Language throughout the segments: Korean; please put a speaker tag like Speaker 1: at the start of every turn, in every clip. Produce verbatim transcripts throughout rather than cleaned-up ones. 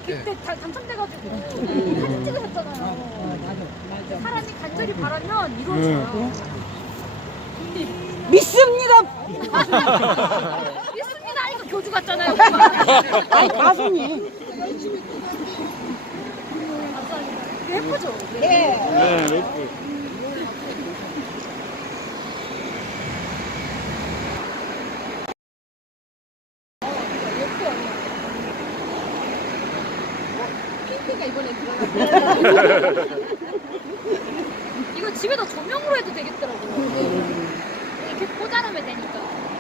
Speaker 1: 그때 다 당첨돼가지고 사진 찍으셨잖아요. 사람이 간절히 바라면 이루어져요.
Speaker 2: 믿습니다.
Speaker 1: 믿습니다. 이거 교주 같잖아요.
Speaker 2: 아니 가수님.
Speaker 1: 예쁘죠?
Speaker 2: 네.
Speaker 3: 네, 예쁘.
Speaker 1: 핑크가 이번에 들어갔어요. 이거 집에다 조명으로 해도 되겠더라고요. 이렇게 꽂아놓으면 되니까.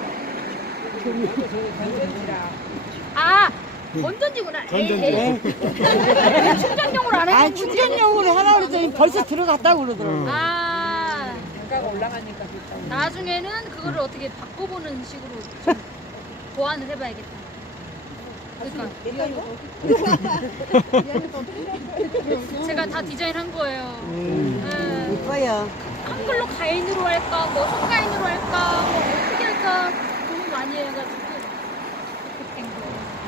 Speaker 1: 아, 건전지구나.
Speaker 3: 건전지.
Speaker 1: 충전용으로 안
Speaker 2: 아
Speaker 1: 해도
Speaker 2: 충전용으로 하라 그랬더니 벌써 들어갔다고 그러더라고.
Speaker 1: 아,
Speaker 2: 단가가 올라가니까.
Speaker 1: 나중에는 그거를 어떻게 바꿔보는 식으로 좀 보완을 해봐야겠다. 그러니까 제가 다 디자인한 거예요. 네.
Speaker 2: 이뻐요.
Speaker 1: 한글로 가인으로 할까, 뭐 손가인으로 할까, 뭐 어떻게 할까 고민 많이 해가지고 그렇게 된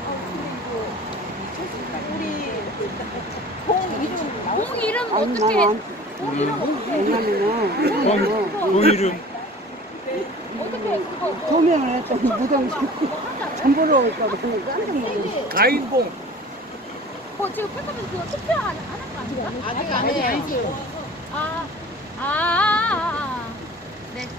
Speaker 1: 거예요. 공 이름 어떻게? 공 이름 어떻게?
Speaker 2: 왜냐면은
Speaker 3: 공, 공 이름.
Speaker 1: 어떻게 그거 뭐
Speaker 2: 조명을 했더니 무덤 전보러 올까 봐 깜짝 놀랐어.
Speaker 3: 가인봉.
Speaker 1: 뭐 지금 펄펄이 그거 투표 안 하는 거 아닌가?
Speaker 2: 아직 안 해요.
Speaker 1: 아, 아, 아, 아, 아. 네.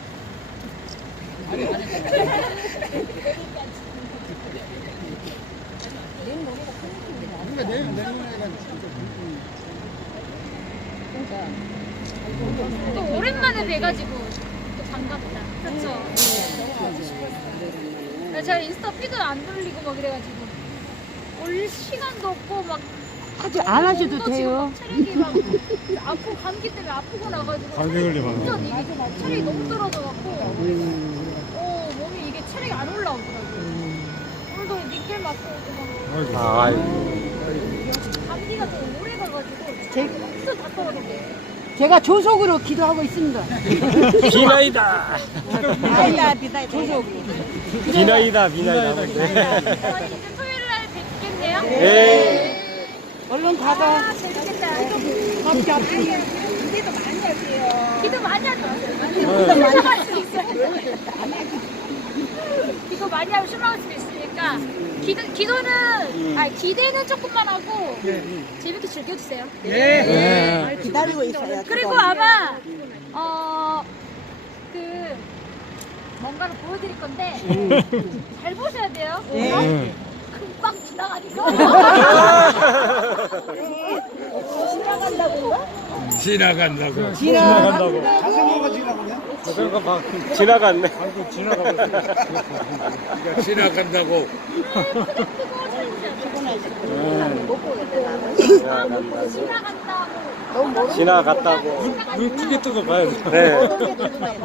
Speaker 1: 또 오랜만에 뵈가지고 또 반갑다. 그렇죠? 제가 인스타 피드 안 돌리고 막 그래가지고 올 시간도 없고 막
Speaker 2: 하지 안 하셔도
Speaker 1: 또
Speaker 2: 돼요.
Speaker 1: 지금 체력이 막 아프 감기 때문에 아프고 나가지고
Speaker 3: 감기 걸리면
Speaker 1: 완전 이게 체력이 너무 떨어져갖고 어 몸이 이게 체력이 안 올라오더라고요. 오늘도 니켈 맞고 오고 막
Speaker 3: 아이고.
Speaker 1: 감기가 좀 오래 가가지고
Speaker 2: 제-
Speaker 1: 완전 다 떨어졌어요.
Speaker 2: 제가 조속으로 기도하고 있습니다.
Speaker 3: 비나이다.
Speaker 2: 아이야 비다 조속으로.
Speaker 3: 비나이다, 비나이다.
Speaker 1: 저희 이제 토요일 날 뵙겠네요.
Speaker 3: 네.
Speaker 2: 얼른 닫아.
Speaker 1: 아 재밌겠다.
Speaker 2: 밥이 아프니.
Speaker 1: 기도 많이 하세요. 기도 많이 하지 마세요.
Speaker 3: 네.
Speaker 1: 실망할 수 있어요. 기도 많이 하면 실망할 수도 있으니까 기도, 기도는 아니 기대는 조금만 하고 재밌게 즐겨주세요.
Speaker 3: 네.
Speaker 2: 기다리고 있어요.
Speaker 1: 그리고 아마 어 그 뭔가를 보여드릴 건데 잘 보셔야 돼요.
Speaker 2: 네.
Speaker 1: 금방 지나가니까.
Speaker 3: 지나간다고.
Speaker 2: 지나간다고.
Speaker 3: 자전거가 지나가냐? 자전거 막 지나갔네. 방금 지나가버렸어. 지나간다고.
Speaker 1: 지나간다고.
Speaker 3: 지나갔다고. 눈 크게 뜨고 봐야 돼. 네.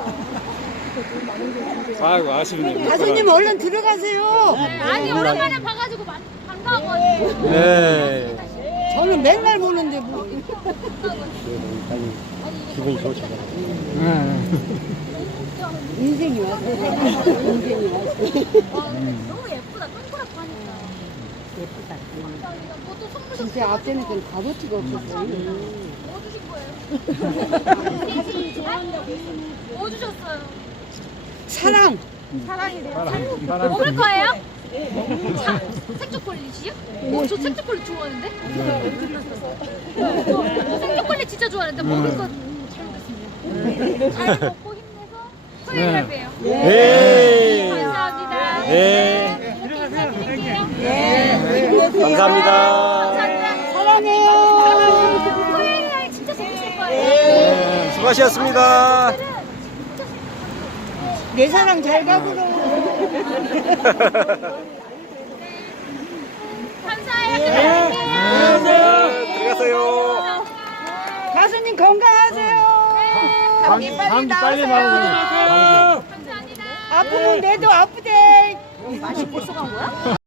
Speaker 3: 아이고, 아쉽네.
Speaker 2: 가수님 얼른 들어가세요.
Speaker 1: 아니 오랜만에 봐가지고 만- 반가워가지고.
Speaker 3: 네.
Speaker 2: 저는 맨날 보는데 뭐.
Speaker 3: 기분이 좋잖아.
Speaker 2: 인생이 왔어. 인생이 왔어.
Speaker 1: 너무 예쁘다. 동그랗고 하니까.
Speaker 2: 예쁘다.
Speaker 1: 감사합니다. 뭐또 선물
Speaker 2: 진짜 앞에는 그 값어치가 없었어요.
Speaker 1: 뭐 주신 거예요? 가슴이 좋아한다고 뭐 주셨어요?
Speaker 2: 사랑.
Speaker 1: 사랑이래요. 먹을 거예요? 자, 색초콜릿이요? 어, 저 색초콜릿 좋아하는데? 저 색초콜릿 진짜 좋아하는데 먹을 거 잘 먹겠습니다. 잘 먹고 힘내서 토요일 날 봬요.
Speaker 3: 네.
Speaker 1: 감사합니다.
Speaker 3: 네.
Speaker 1: 이렇게 인사드릴게요.
Speaker 2: 네.
Speaker 3: 감사합니다.
Speaker 1: 감사합니다.
Speaker 2: 사랑해요.
Speaker 1: 토요일 날 진짜 재밌을 거예요.
Speaker 3: 네, 수고하셨습니다.
Speaker 2: 내 사랑 잘 가구로.
Speaker 1: 감사해요.
Speaker 3: 안녕하세요. 들어가세요.
Speaker 2: 가수님 건강하세요. 감기 빨리 나으세요.
Speaker 1: 감사합니다.
Speaker 2: 아프면 내도 아프대.
Speaker 1: 맛이 벌써 간 거야?